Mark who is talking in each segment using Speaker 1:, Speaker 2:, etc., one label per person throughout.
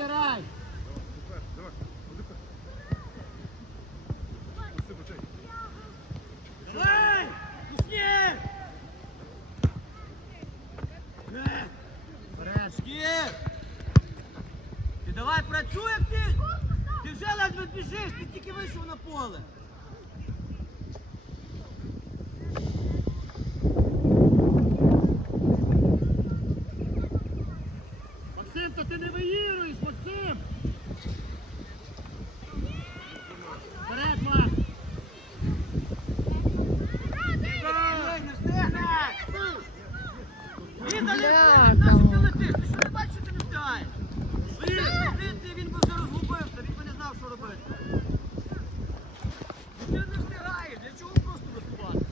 Speaker 1: Вперед грай!
Speaker 2: Давай, давай, ходи вперед. Пусти, почай.
Speaker 1: Давай! Пусни! Вперед, шкір! Ти давай працюй, як ти! Ти вже ледве біжиш, ти тільки вийшов на поле. Максим, то ти не виігруєш, Максим! Вперед, Марк! Ой, не встигай! Ліза,
Speaker 3: Бляха,
Speaker 1: Ліза, що ти
Speaker 3: муха.
Speaker 1: летиш? Ти що не бачиш, що ти не встигаєш? Блін, звідси він би вже розгубився, він би не знав, що робити. Ти не встигаєш, для чого просто висувати?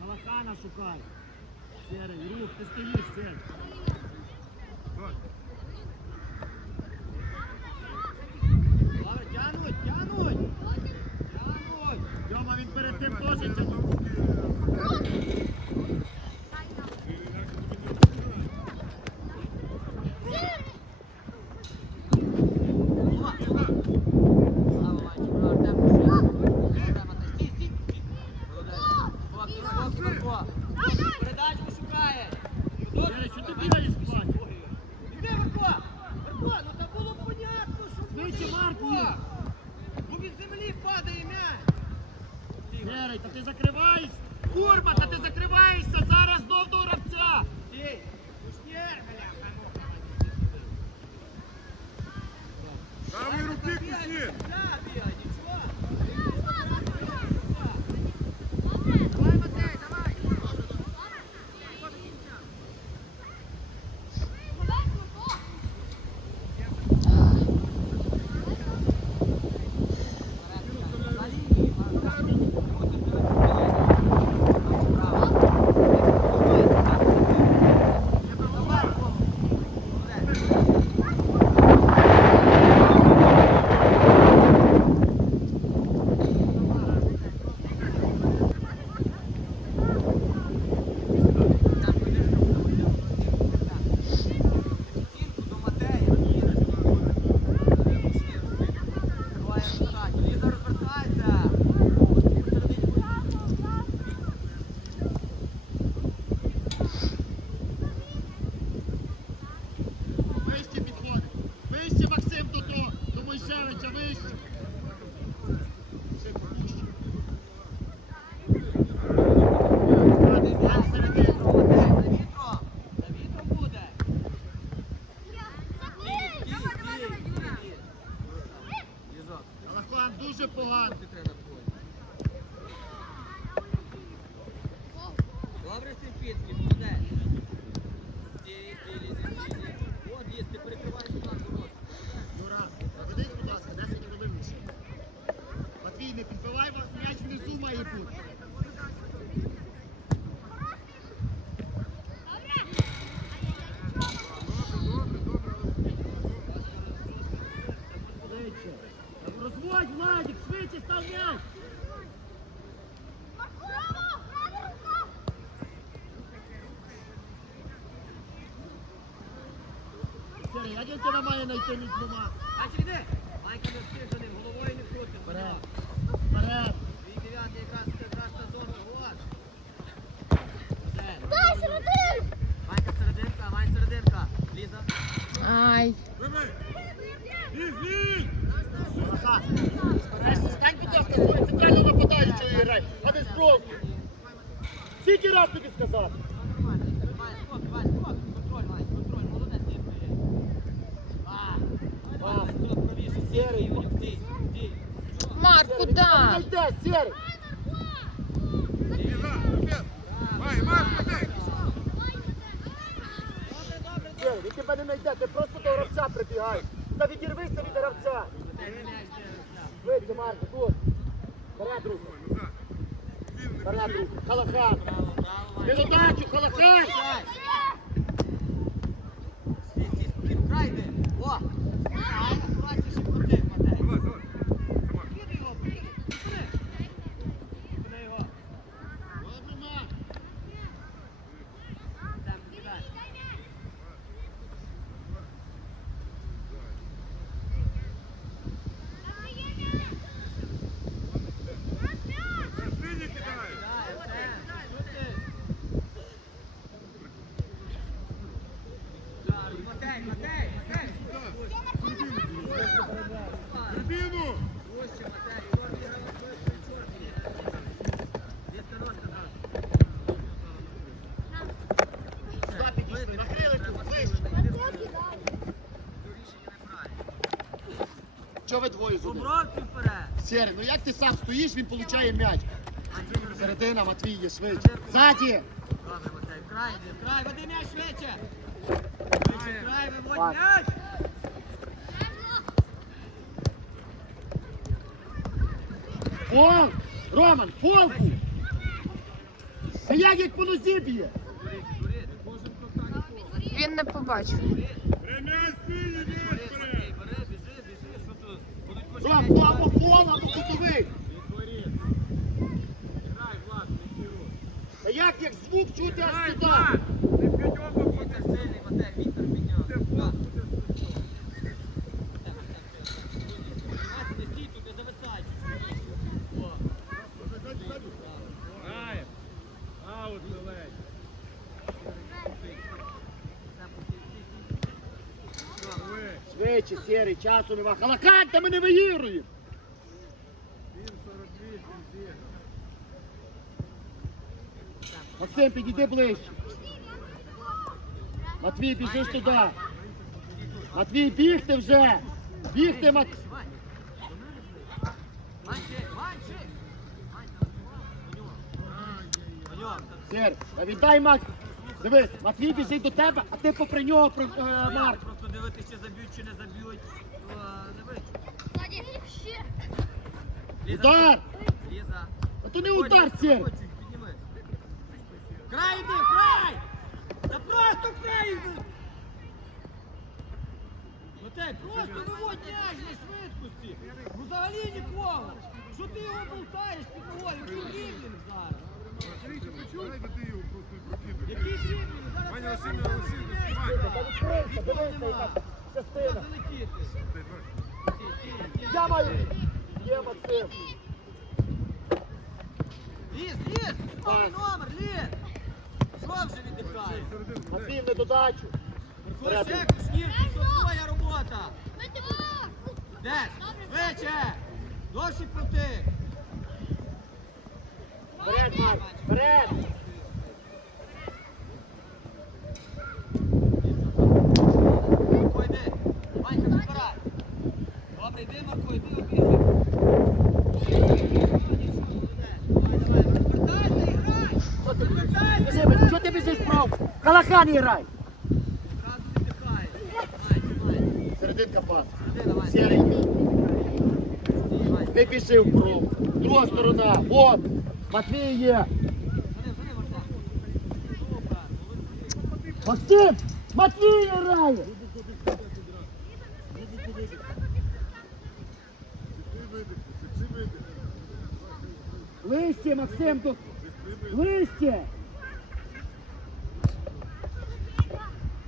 Speaker 1: Калахана шукай. Серий, рух, ти стоїш, Серий.
Speaker 2: Давай.
Speaker 1: Добре, тянуть, тянуть. Тянуть. Дьома, він перед тим теж
Speaker 2: Давай,
Speaker 1: тягнув.
Speaker 2: руки, вперед.
Speaker 1: Слава, Ванчик, Артем, пішов. Артема, та стій, стій, стій. Молодець. Бок, бок, бок, бок. Передачку шукає. Добре, що ти бігаєш, Вань? Іди, Марко! Марко, ну так було понятно, що Швидше, Марко! Ну від землі падає м'яч. Серий, та ти закриваєш? Курба, та ти закриваєшся зараз знов до гравця! Стій! Пустєр, бляха,
Speaker 2: Правої руки пусти.
Speaker 1: Давай, Матей, давай! Ліза розвертається. Вище підходить. Вище, Максим, до того. До Мойшевича, вище. Там середину, молодець, за вітром. За вітром буде. Стій, стій, стій. Лізок. Алахан дуже погано. Добре, Степінський, молодець. Стій, стій, Лізі, стій, стій. От, Ліз, ти перекриваєш удар ворот. Юра, проведись, будь ласка, 10 хвилин лише. Матвій, не підбивай вас, м'яч внизу має бути.
Speaker 2: Добре, добре, але
Speaker 1: Швидше. Розводь, Владик, швидше став м'яч. Сергій, як він тебе має знайти між двома? Бачиш, іди. Майка не встиг за ним, головою не крутить. Вперед. Вперед. Твій дев'ятий якраз, якраз на зону. Вот. Молодець. Майка серединка, Мань серединка. Ліза.
Speaker 3: Ай.
Speaker 2: Вибий. Біг, біг.
Speaker 1: Ага. Старайся, стань, будь ласка, свою центральну нападаючу і грай, а не спробуй. Скільки раз тобі сказати? Серий, стій, стій.
Speaker 3: Марк, куда?
Speaker 2: Ліза, вперед. Май, май, вперед.
Speaker 1: Серий, він тебе не знайде, ти просто до гравця прибігаєш. Та відірвися від гравця. Швидше, Марко, тут. Вперед, руку.
Speaker 2: Біжи.
Speaker 1: руку. Халахан. Передачу, Халахан.
Speaker 4: Ah, pode, pode. Чого ви двоє зубили?
Speaker 1: Вперед.
Speaker 4: Сєрий, ну як ти сам стоїш, він получає м'яч. Середина, Матвій є швидше. Ззаді!
Speaker 1: Добре, веди м'яч швидше. Швидше, вкрай, виводь м'яч.
Speaker 4: Фол! Роман, фолку! Та як як по нозі б'є?
Speaker 3: Він не побачив.
Speaker 2: Сині,
Speaker 1: Бери,
Speaker 2: м'яч
Speaker 1: Матей,
Speaker 2: вперед.
Speaker 1: бери, біжи, біжи, що тут? Будуть
Speaker 4: ну або фол, або кутовий. Та як як звук чути аж сюди?
Speaker 1: Вітер сильний, Матей, вітер підняв. Так. Не стій тут, не зависай. О.
Speaker 2: Грає. Аут, Лелень. Ви.
Speaker 4: Швидше, Сєрий, часу нема. Халакан, та ми не виігруємо.
Speaker 2: Він 48, бігає.
Speaker 4: Максим, підійди ближче. Матвій, біжиш туди. Матвій, бігти вже. Бігти, Мат...
Speaker 1: Манчи, манчи. Маньок,
Speaker 4: віддай Мак. Дивись, Матвій біжить до тебе, а ти попри нього, е, Марк.
Speaker 1: Просто дивитися, чи заб'ють, чи не заб'ють. то, Не вийде. Ліза,
Speaker 4: Удар!
Speaker 1: Ліза.
Speaker 4: А то не удар, Сєр.
Speaker 1: Край йди, край! Та просто край йди! Матей, просто виводь м'яч на швидкості! Ну взагалі нікого! Що ти його болтаєш під ногою? Який дріблінг зараз? Який дріблінг? Зараз треба
Speaker 4: Частина. Я маю. Є, Максим.
Speaker 1: Ліз, ліз! Новий номер, ліз! Що вже віддихає?
Speaker 2: Дай.
Speaker 4: Не додачу.
Speaker 1: Ще кушнір, це твоя робота! Де? Швидше! Досі крути!
Speaker 4: Вперед, Марк, вперед.
Speaker 1: Марко, йди! Ванька, забирай! Добре, йди, Марко, йди, обігай! Давай, давай, розвертайся і грай!
Speaker 4: Що ти біжиш?
Speaker 1: Розвертайся!
Speaker 4: Скажи мені, що ти біжиш прав? Халахан грай.
Speaker 1: Зразу віддихає. Тримай, тримай.
Speaker 4: Серединка пас.
Speaker 1: Іди, давай.
Speaker 4: Сірий,
Speaker 1: Стій, Вань.
Speaker 4: не біжи вправо. Друга сторона. От. Матвій є.
Speaker 1: Вони, вони, Марко. Супер, молодці.
Speaker 4: Максим! Матвій грає.
Speaker 2: Ти видихни, ти видихни.
Speaker 4: Ближче, Максим, тут. Ближче.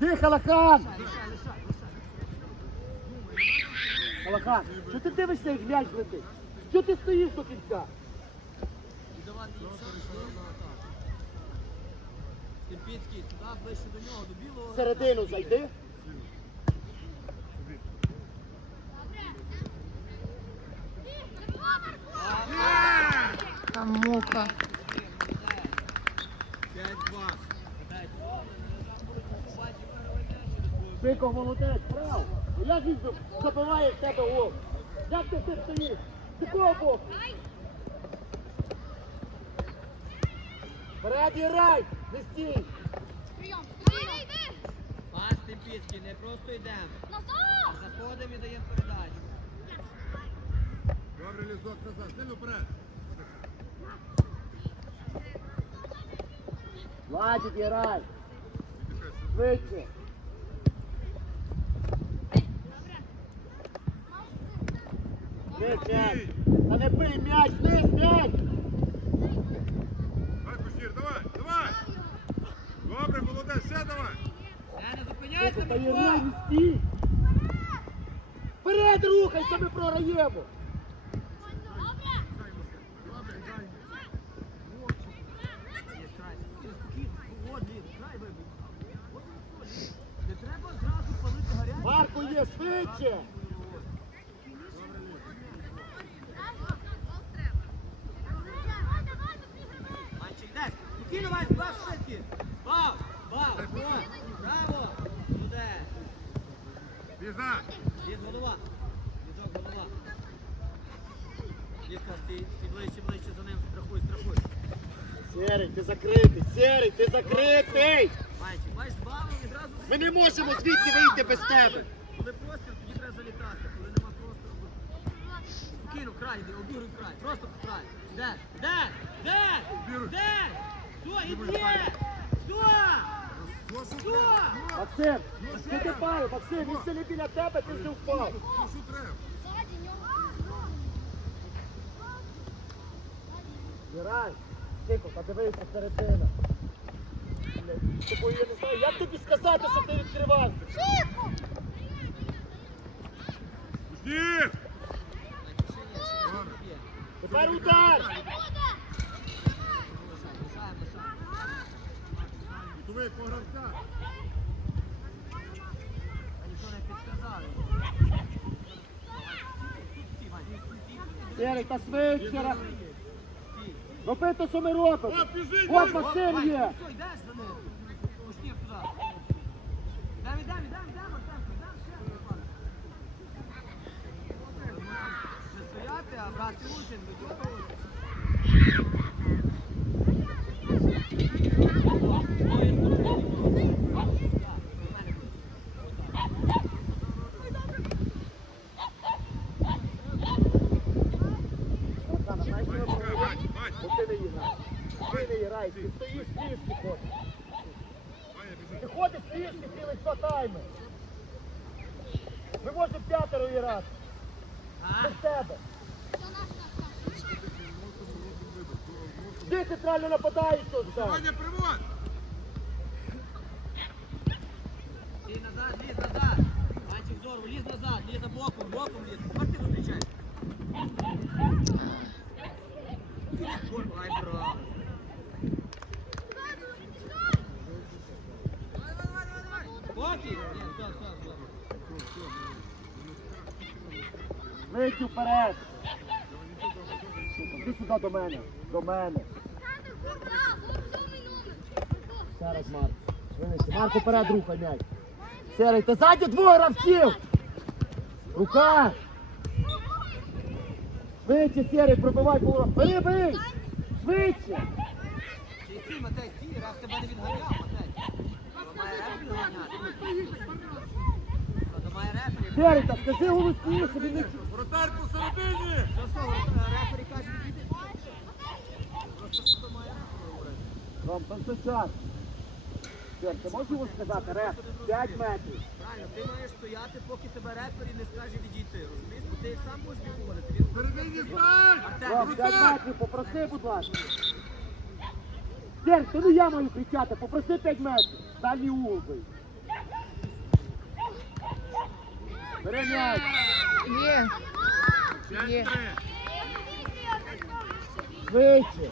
Speaker 4: Ти, Халахан.
Speaker 1: Лишай, лишай, лишай.
Speaker 4: Халахан, що ти дивишся, як м'яч летить? Що ти стоїш до кінця?
Speaker 1: Степіцький, сюди, ближче до нього, до білого.
Speaker 4: Всередину зайди.
Speaker 3: Там муха.
Speaker 1: 5-2.
Speaker 4: Пико молодець, прав. Ну Як він забиває в тебе гол? Як ти тут стоїш? З якого боку? Вперед грай! Не стій!
Speaker 1: Пас Степіцький, не просто йдемо. а Заходимо і даємо передачу.
Speaker 2: Добре, лізок назад. Сильно вперед.
Speaker 4: Владик, грай! Швидше! Вниз м'яч. Та не бий м'яч, вниз м'яч.
Speaker 2: Давай, Кушнір, давай, давай. Добре, молодець, ще давай.
Speaker 1: Е, Не зупиняйся,
Speaker 4: є
Speaker 1: Марко!
Speaker 4: стій. Вперед рухайся, ми програємо.
Speaker 1: Є, край. Спокійно, спокійно. От, Ліз, край вибух. От і все, Ліз. Не треба зразу палити гаряче.
Speaker 4: Марко є швидше.
Speaker 1: Манчик, йдеш. Спокійно, Вань, збав швидкі. Збав, збав. Ось. Браво. Молодець.
Speaker 2: Ліза.
Speaker 1: Ліз голова. Лізок голова. Лізка, стій, стій ближче, ближче за ним. Страхуй, страхуй.
Speaker 4: Серий, ти закритий, Серий, ти закритий.
Speaker 1: Бачиш, збавив відразу.
Speaker 4: Ми не можемо звідси вийти без тебе.
Speaker 1: Коли простір, тоді треба залітати. Коли нема простору, то- спокійно, край, йди, обігруй край. Просто край. Де? Де? Де? Де? Все, іди! Все!
Speaker 2: Ну,
Speaker 4: Максим, що ти пав? Максим, він не біля тебе, ти вже впав.
Speaker 2: Що, що треба?
Speaker 4: Герай, тихо, подивися середина. Тобою я не знаю, як тобі сказати, що ти відкривався?
Speaker 2: Кушнір.
Speaker 4: Тепер удар!
Speaker 2: Готовий по гравця.
Speaker 1: А ніхто не
Speaker 4: дай, те, що ми робимо. От. Максим є.
Speaker 1: Все, йдеш за ним. Пушнір туди. Йдем, йдем, йдем, йдем, Артемко, йдем, ще. Іван. Не стояти, а брати учень, виконувати.
Speaker 4: Олександр, знаєш, що ми
Speaker 2: Вань,
Speaker 4: робимо?
Speaker 2: Вань, Вань.
Speaker 4: Бо ти не граєш. Ти не граєш, ти стоїш пішки ходиш. Ти ходиш пішки цілих два тайми. Ми можемо п'ятеро грати. Без тебе. Ти центрально нападаєш тут.
Speaker 2: Ваня, приводь.
Speaker 1: Ліз назад, ліз назад. Мальчик здорово, ліз назад, ліз боком, боком ліз. Тепер ти зустрічай. Ай, браво. Спокій. Ні, все, все, все.
Speaker 4: Вийти вперед. Іди сюди до мене. До мене. Зараз Марк. Винеси. Марко вперед рухай м'яч. Серий, ти ззаді двоє гравців. Рука. Швидше, Серий, пробивай поворот. Бери, бий. Швидше.
Speaker 1: Стій, Матей, стій, реф тебе не відганяв, Матей.
Speaker 4: Серий, так скажи голосніше, він не чує.
Speaker 2: Посередині.
Speaker 1: Рефері каже, відійди. Просто що має рефері.
Speaker 4: Ром, там все час. Сер, ти можеш йому сказати, реф, 5 метрів.
Speaker 1: Правильно, ти маєш стояти, поки тебе рефері не скаже відійти. Розумієш? Бо ти сам можеш відходити. Він
Speaker 2: Всередині стань.
Speaker 4: Ром, 5 метрів, попроси, будь ласка. Сер, то не я маю кричати, попроси 5 метрів. Далі угол бий. Бери м'яч.
Speaker 3: Є.
Speaker 4: Швидше.